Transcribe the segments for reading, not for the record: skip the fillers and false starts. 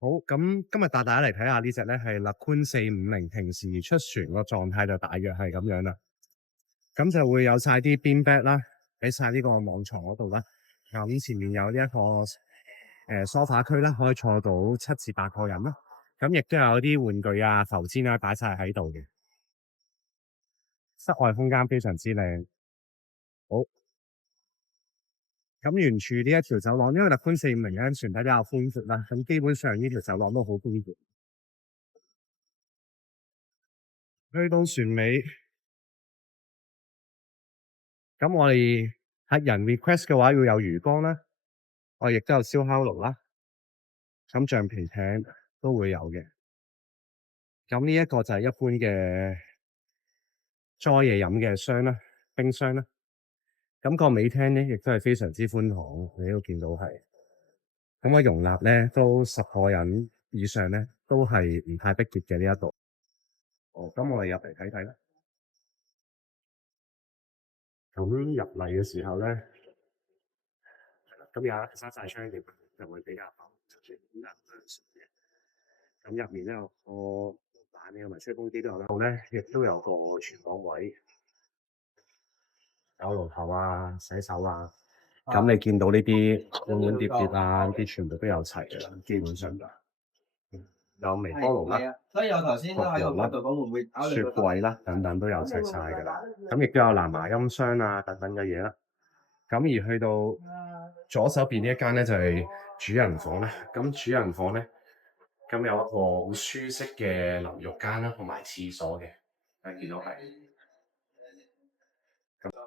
好，咁今日帶大家嚟睇下呢隻咧係 LaQuinn 450，平時出船個狀態就大約係咁樣啦。咁就會有晒啲 bean bag 啦，喺晒呢個網床嗰度啦。咁前面有呢、一個梳化區啦，可以坐到7至8個人啦。咁亦都有啲玩具啊、浮氈啊擺晒喺度嘅。室外空間非常之靚。好，咁沿住呢一條走廊，因為LaQuinn 450咧船體比較寬闊啦，咁基本上呢條走廊都好寬闊。去到船尾，咁我哋客人 request 嘅話要有魚缸啦，我亦都有燒烤爐啦，咁橡皮艇都會有嘅。咁呢一個就係一般嘅裝嘢飲嘅箱啦，冰箱啦。咁個尾廳咧，亦都係非常之寬敞，你都見到係。咁個容納咧都10個人以上咧，都係唔太逼傑嘅呢一度。哦，咁我哋入嚟睇睇啦。咁入嚟嘅時候咧，咁有閂晒窗簾，就會比較好，就算咁涼嘅。咁入面咧有個木板嘅，同埋吹風機都有啦。度咧亦都有個廚房位，有爐頭啊、洗手啊。咁你見到呢啲碗碗碟碟啊，呢啲全部都有齊嘅啦，基本上就有微波爐啦、所以我頭先都喺個角度講會唔會雪櫃啦等等都有齊晒㗎啦。咁亦都有藍牙音箱啊等等嘅嘢啦。咁而去到左手邊呢一間咧就係主人房啦。咁主人房咧，咁有一個好舒適嘅淋浴間啦，同埋廁所嘅，你見到係。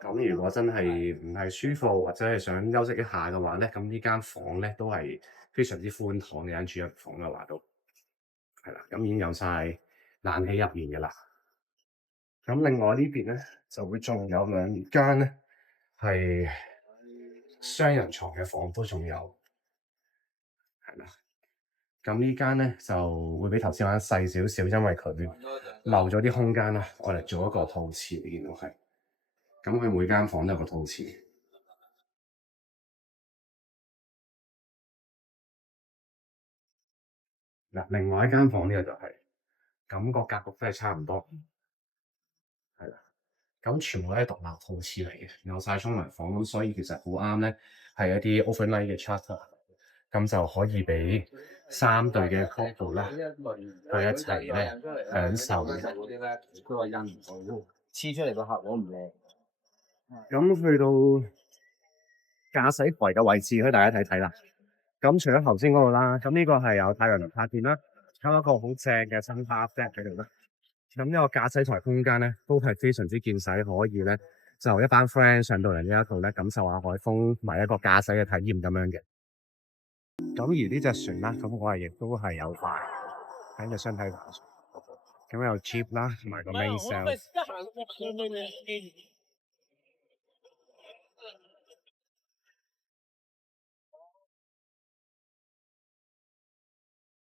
咁如果真係唔係舒服或者係想休息一下嘅話咧，咁呢間房咧都係非常之寬敞嘅間主人房嘅話都係啦。咁已經有晒冷氣入面嘅啦。咁另外呢邊咧就會仲有2間咧係雙人床嘅房都仲有，係啦。咁呢間咧就會比頭先間細少少，因為佢留咗啲空間啦，我哋做一個套廁，你見到係。咁佢每間房都有個套廁。嗱，另外一間房呢個就係，咁個格局都係差唔多，係啦。咁全部都係獨立套廁嚟嘅，有晒沖涼房，咁所以其實好啱咧，係一啲 overnight 嘅 charter，咁就可以俾3對嘅 couple 咧，去一齊咧享受嘅。佢話印唔到，黐出嚟個效果唔靚。咁去到駕駛台嘅位置，俾大家睇睇啦。咁除咗頭先嗰個啦，咁呢個係有太陽能發電啦，有一個好正嘅新花 deck 喺度啦。咁呢個駕駛台空間咧，都係非常之見使，可以咧就一班 friend 上到嚟呢一度咧，感受下海風同埋一個駕駛嘅體驗咁樣嘅。咁而呢隻船啦，咁我哋亦都係有塊喺隻雙體架上，咁有 Jeep 啦，同埋個 main sail。